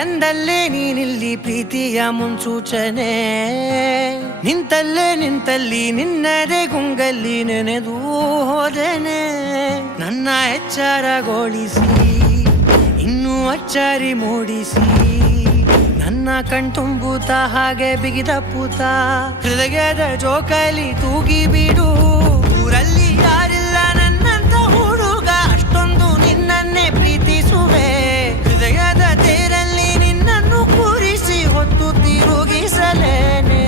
ಕಂದಲ್ಲೇ ನೀನಿಲ್ಲಿ ಪ್ರೀತಿಯ ಮುನ್ಸೂಚನೆ, ನಿಂತಲ್ಲಿ ನಿನ್ನದೇ ಗುಂಗಲ್ಲಿ ನೆನೆದು ಹೋದೆನೆ. ನನ್ನ ಎಚ್ಚರಗೊಳಿಸಿ ಇನ್ನೂ ಅಚ್ಚರಿ ಮೂಡಿಸಿ, ನನ್ನ ಕಣ್ತುಂಬುತ್ತ ಹಾಗೆ ಬಿಗಿದ ಪೂತ, ಹೃದಯದ ಜೋಕಾಲಿ ತೂಗಿ ಬಿಡು. ಊರಲ್ಲಿ ಯಾರಿಲ್ಲ ನನ್ನಂತ ಹುಡುಗ, ಅಷ್ಟೊಂದು ನಿನ್ನನ್ನೇ ಪ್ರೀತಿಸುವೆ. ಹೃದಯದ ತೇರಲ್ಲಿ ನಿನ್ನನ್ನು ಕೂರಿಸಿ ಹೊತ್ತು ತಿರುಗಿಸಲೇನೆ.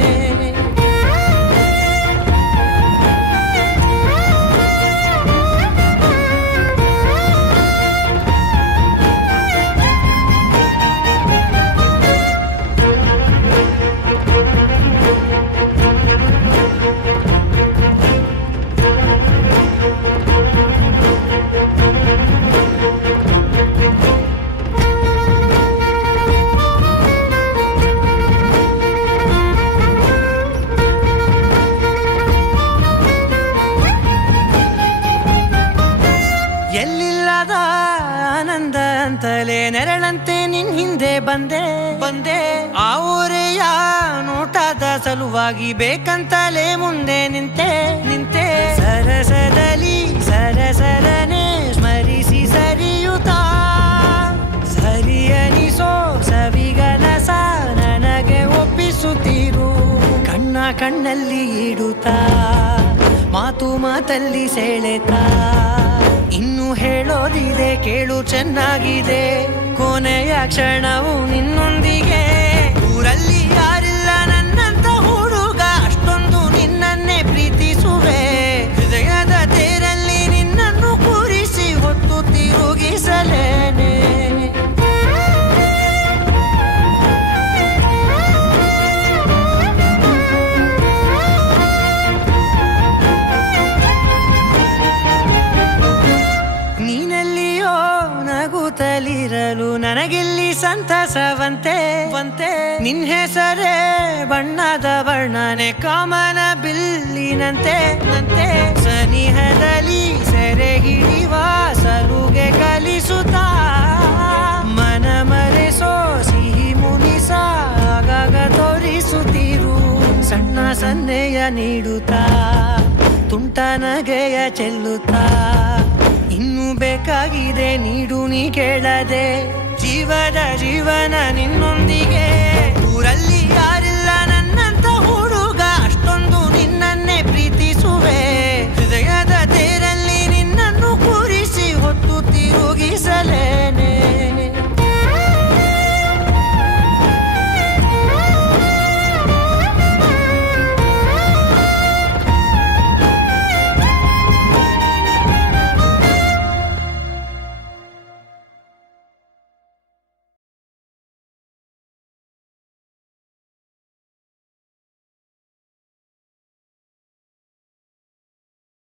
ಎಲ್ಲಿಲ್ಲದ ಆನಂದ ಅಂತಲೇ ನೆರಳಂತೆ ನಿನ್ ಹಿಂದೆ ಬಂದೆ. ಆ ಊರೆಯ ನೋಟದ ಸಲುವಾಗಿ ಬೇಕಂತಲೇ ಮುಂದೆ ನಿಂತೆ. ಸರಸದಲ್ಲಿ ಸರಸರನೆ ಸ್ಮರಿಸಿ ಸರಿಯುತ್ತಾ, ಸರಿಯನಿಸೋ ಸವಿಗನಸ ನನಗೆ ಒಪ್ಪಿಸುತ್ತೀರು. ಕಣ್ಣಲ್ಲಿ ಇಡುತ್ತಾ, ಮಾತಲ್ಲಿ ಸೆಳೆತಾ, ಇನ್ನು ಹೇಳೋದಿದೆ ಕೇಳು ಚೆನ್ನಾಗಿದೆ. ಕೊನೆಯ ಕ್ಷಣವು ನಿನ್ನೊಂದಿಗೆ. ಊರಲ್ಲಿ ಯಾರಿಲ್ಲ ನನ್ನಂತ ಹುಡುಗ, ಅಷ್ಟೊಂದು ನಿನ್ನನ್ನೇ ಪ್ರೀತಿಸುವೆ. ಹೃದಯದ ತೇರಲ್ಲಿ ನಿನ್ನನ್ನು ಕೂರಿಸಿ ಹೊತ್ತು ತಿರುಗಿಸಲೇನೆ. ನೀನೆಲ್ಲಿಯೋ ನಗುತ್ತಲಿರಲು ನನಗಿಲ್ಲಿ ಸಂತಸವಂತೆ. ನಿನ್ ಹೆಸರೇ ಬಣ್ಣದ ವರ್ಣನೆ ಕಾಮನ ಬಿಲ್ಲಿನಂತೆ. ಸನಿಹದಲ್ಲಿ ಸೆರೆ ಹಿಡಿಯುವ ಸಲುಗೆ ಕಲಿಸುತ್ತಾ, ಮನ ಮರೆಸೋ ಸಿಹಿ ಮುನಿಸ ಆಗಾಗ ತೋರಿಸುತ್ತೀರು. ಸಣ್ಣ ಸನ್ನೆಯ ನೀಡುತ್ತಾ, ತುಂಟ ನಗೆಯ ಚೆಲ್ಲುತ್ತಾ, ಇನ್ನು ಬೇಕಾಗಿದೆ ನೀಡು ನೀ ಕೇಳದೆ.